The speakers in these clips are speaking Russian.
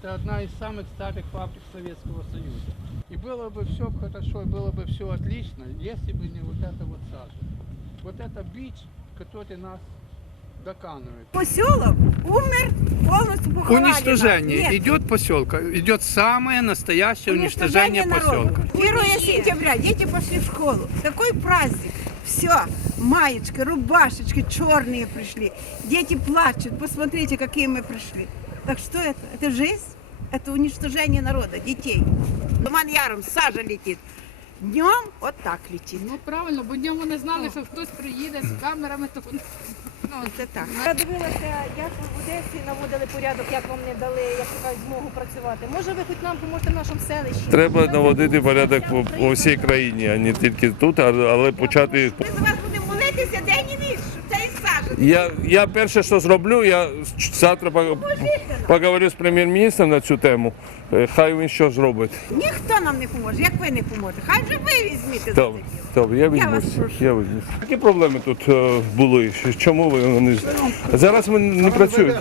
Это одна из самых старых фабрик Советского Союза. И было бы все хорошо, было бы все отлично, если бы не вот эта вот сажа. Вот это бич, который нас доканывает. Поселок умер полностью нас. Уничтожение. Нет, Идет поселка. Идет самое настоящее уничтожение, народа. поселка. 1 сентября дети пошли в школу. Такой праздник. Все, маечки, рубашечки черные пришли. Дети плачут. Посмотрите, какие мы пришли. Так что это? Это жизнь? Это уничтожение народа, детей. Туман яром, сажа летит. Днем вот так летит. Ну правильно, бо днем вони знали, що хтось приїде з камерами, то вони Ну, це так. Я дивилася, як ви в Одесі наводили порядок, як вам не дали, як кажуть, змогу працювати. Може, ви хоч нам поможете в нашому селищі? Треба наводити порядок по, по всій країні, а не тільки тут, а- але почати. Ми за вас будемо молитися день і ніч, щоб це і сажа. я, я перше, що зроблю, я завтра поговорю з прем'єр-міністром на цю тему. Е, Хай він що зробить. Ніхто нам не поможе, як ви не поможете. Хай же ви візьмете за Добре, добре, я візьмусь. Я візьмусь. Які проблеми тут е, були? Чому ви вони зараз ми не працюємо?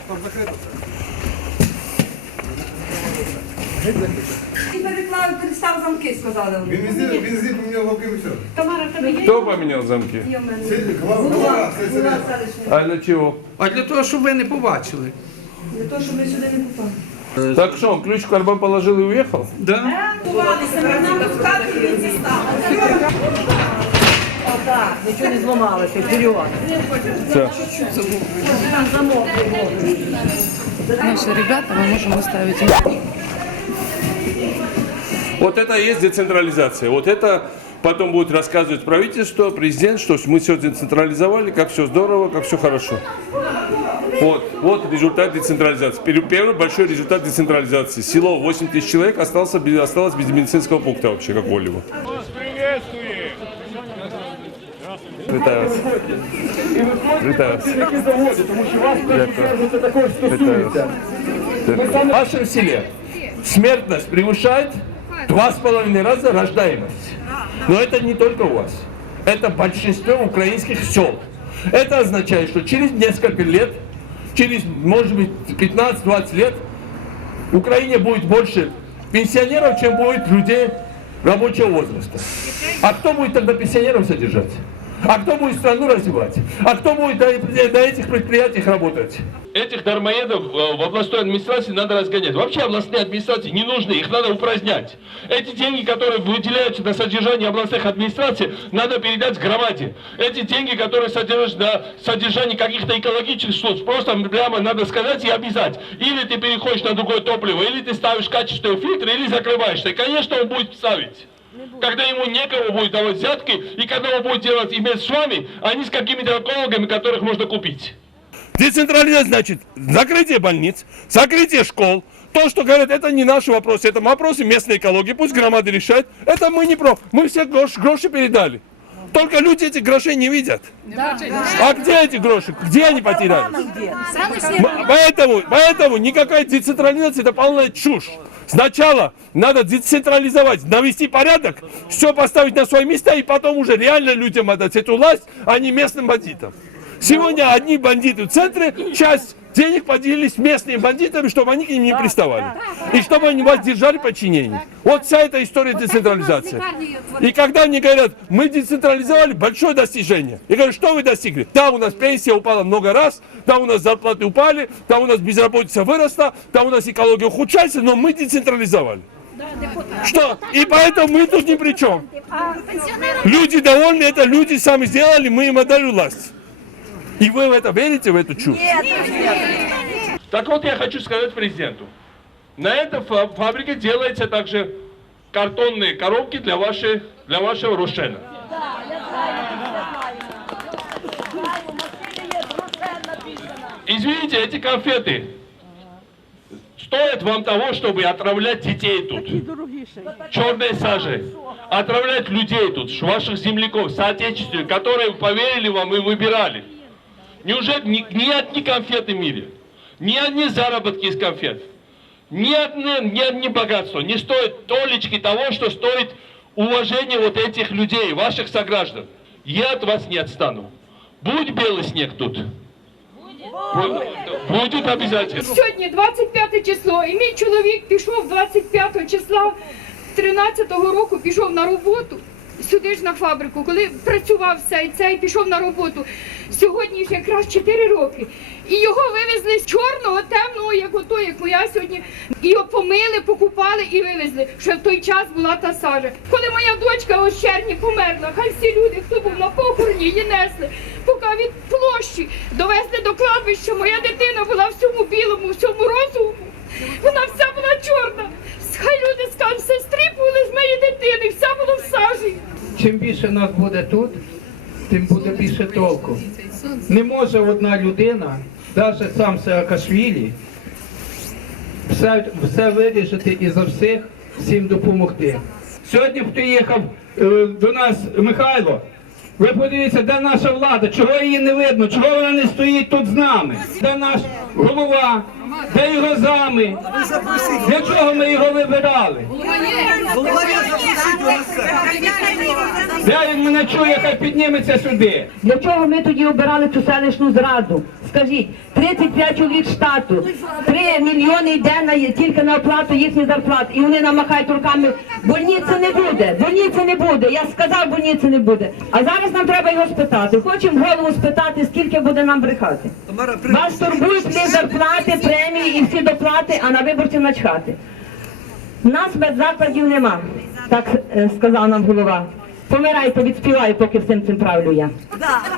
Переклав, перестав замки, сказали вони. Він везде, він везде поміняв вовки і все. Тамара, в тебе є? Хто поміняв замки? Є в мене. Це глава, глава, це Була це. селищна. А для чого? А для того, щоб ви не побачили. Для того, щоб ми сюди не попали. Так що, ключ в карман положив і уїхав? Да? Ховалися, ми нам і не стало. Так, нічого не зламалося, вперед. Це. Там замок. наші ребята, ми можемо ставити. Вот это и есть децентрализация. Вот это потом будет рассказывать правительство, президент, что мы все децентрализовали, как все здорово, как все хорошо. Вот, вот результат децентрализации. Пер- Первый большой результат децентрализации. Село 8 тысяч человек остался без, осталось без медицинского пункта вообще какого-либо. Вітаю вас. Вітаю вас. Дякую. Вітаю вас. В нашем селе смертность превышает два с половиной раза рождаемость. Но это не только у вас. Это большинство украинских сел. Это означает, что через несколько лет, через, может быть, 15-20 лет, в Украине будет больше пенсионеров, чем будет людей рабочего возраста. А кто будет тогда пенсионеров содержать? А кто будет страну развивать? А кто будет на, этих предприятиях работать? Этих дармоедов э, в областной администрации надо разгонять. Вообще областные администрации не нужны, их надо упразднять. Эти деньги, которые выделяются на содержание областных администраций, надо передать громаде. Эти деньги, которые содержат на содержание каких-то экологических служб, просто прямо надо сказать и обязать. Или ты переходишь на другое топливо, или ты ставишь качественный фильтр, или закрываешься. И, конечно, он будет ставить. Когда ему некого будет давать взятки, и когда он будет делать иметь с вами, а не с какими-то экологами, которых можно купить. Децентрализация значит закрытие больниц, закрытие школ. То, что говорят, это не наши вопросы, это вопросы местной экологии, пусть громады решают. Это мы не про. Мы все грош, гроши передали. Только люди этих грошей не видят. А где эти гроши? Где они потерялись? М- Поэтому, поэтому никакая децентрализация это полная чушь. Сначала надо децентрализовать, навести порядок, все поставить на свои места и потом уже реально людям отдать эту власть, а не местным бандитам. Сегодня одни бандиты в центре, часть денег поделились местными бандитами, чтобы они к ним не приставали. И чтобы они вас держали в подчинении. Вот вся эта история децентрализации. И когда мне говорят, мы децентрализовали, большое достижение. Я говорю, что вы достигли? Да, у нас пенсия упала много раз, да, у нас зарплаты упали, да, у нас безработица выросла, да, у нас экология ухудшается, но мы децентрализовали. Что? И поэтому мы тут ни при чем. Люди довольны, это люди сами сделали, мы им отдали власть. И вы в это верите, в эту чушь? Так вот я хочу сказать президенту. На этой фа- фабрике делаются также картонные коробки для, вашей, для вашего Рошена. Извините, эти конфеты стоят вам того, чтобы отравлять детей тут. Черной сажей. Отравлять людей тут, ваших земляков, соотечественников, которые поверили вам и выбирали. Неужели ни, ни одни конфеты в мире, ни одни заработки из конфет, ни одни, ни одни богатства не стоят толечки того, что стоит уважение вот этих людей, ваших сограждан. Я от вас не отстану. Будь белый снег тут. Будет обязательно. Сьогодні 25 число, і мій чоловік пішов 25 числа 13-го року, пішов на роботу. Сюди ж на фабрику, коли працював цей, цей пішов на роботу. Сьогодні ж якраз 4 роки. І його вивезли з чорного, темного, як ото, як моя сьогодні. І його помили, покупали і вивезли. Що в той час була та сажа. Коли моя дочка ось в червні померла, хай всі люди, хто був на похороні, її несли. Поки від площі довезли до кладбища, моя дитина була в цьому білому, в цьому розовому. Вона вся була чорна. Хай люди скажуть, все стріпували з моєї дитини, вся була в сажі. Чим більше нас буде тут, тим буде більше толку. Не може одна людина, навіть сам Саакашвілі, все, все вирішити і за всіх всім допомогти. Сьогодні приїхав е, до нас Михайло. Ви подивіться, де наша влада, чого її не видно, чого вона не стоїть тут з нами? Де наш голова, де його зами? Для чого ми його вибирали? Де він мене чує, хай підніметься сюди. Для чого ми тоді обирали цю селищну зраду? Скажіть, 35 чоловік штату, 3 мільйони йде на тільки на оплату їхніх зарплат, і вони намахають руками. Больниці не буде, больниці не буде. Я сказав, больниці не буде. А зараз нам треба його спитати. Хочемо голову спитати, скільки буде нам брехати. Вас турбують всі зарплати, премії і всі доплати, а на виборців начхати. У нас медзакладів нема, так е, сказав нам голова. Помирайте, відспіваю, поки всім цим правлю я. Да, вот так.